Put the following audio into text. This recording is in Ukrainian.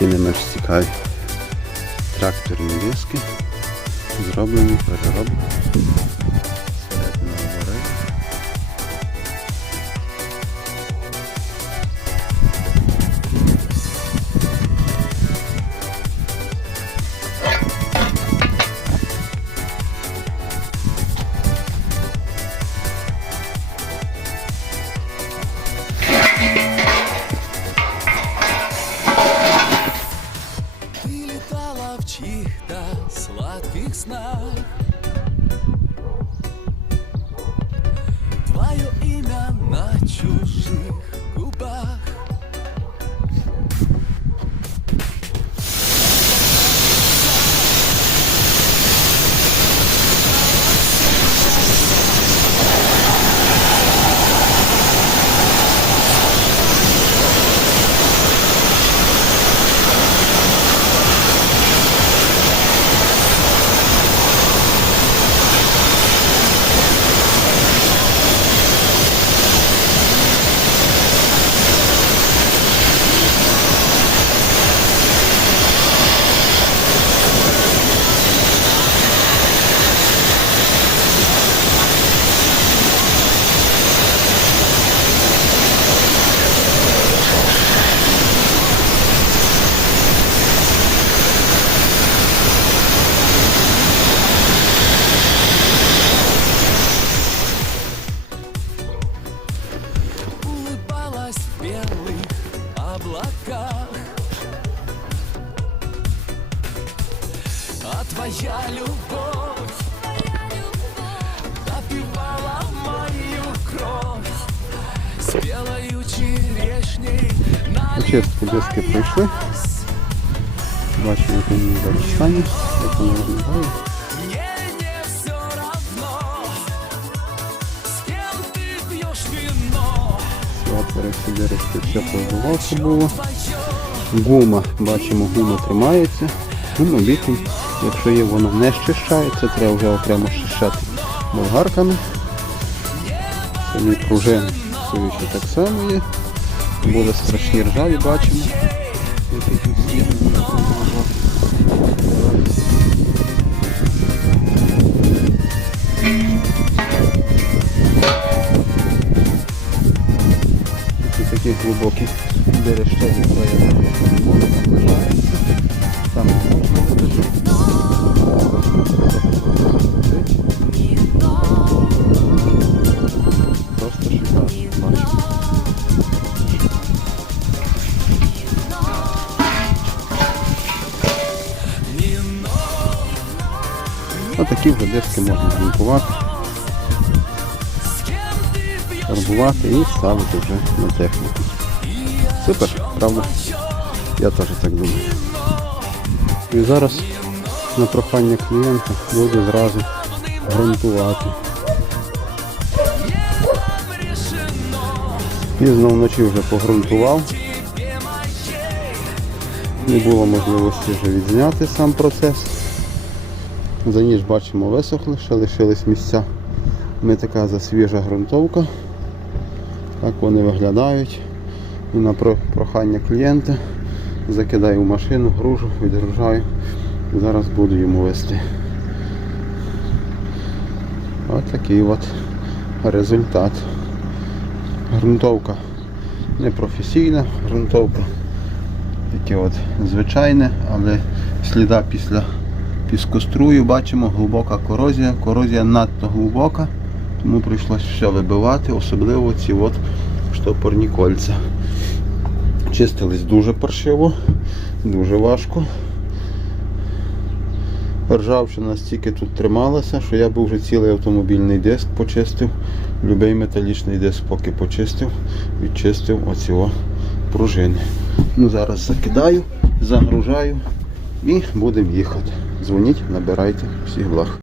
Не менш цікаві. Тракторні диски. Зроблені, перероблені. Летала в чьих-то сладких снах. Твое имя на чужих облаках А твоя любовь Допивала мою кровь С белою черешней Чистку диски пройшли. Бачимо, як вони зараз стані, як вони виглядають. Отвори всі все позбувався було. Гума, бачимо, гума тримається. Гума літом, якщо є, воно не щищається, треба вже окремо щищати болгарками. Самі пружини ще так само є. Були страшні ржаві, бачимо. Глибокі бережчені прояви. Воно там лежається. Там. Просто шикарно. Бачимо. Отакі вже диски можна грунтувати, фарбувати і ставити вже на техніку. Супер, правда? Я теж так думаю. І зараз на прохання клієнта буду зразу грунтувати. Пізно вночі вже погрунтував. Не було можливості вже відзняти сам процес. За ніж бачимо висохли, ще лишились місця. Не така засвіжа ґрунтовка. Так вони виглядають. І на прохання клієнта закидаю в машину, гружу, відгружаю. Зараз буду йому вести. Ось такий от результат. Грунтовка непрофесійна, грунтовка таке от звичайне, але сліда після піскострую бачимо глибока корозія. Корозія надто глибока, тому прийшлося все вибивати, особливо ці от штопорні кольця. Чистились дуже паршиво, дуже важко. Ржавчина настільки тут трималася, що я би вже цілий автомобільний диск почистив. Любий металічний диск поки почистив, відчистив оці пружини. Ну, зараз закидаю, загружаю і будемо їхати. Дзвоніть, набирайте всіх благ.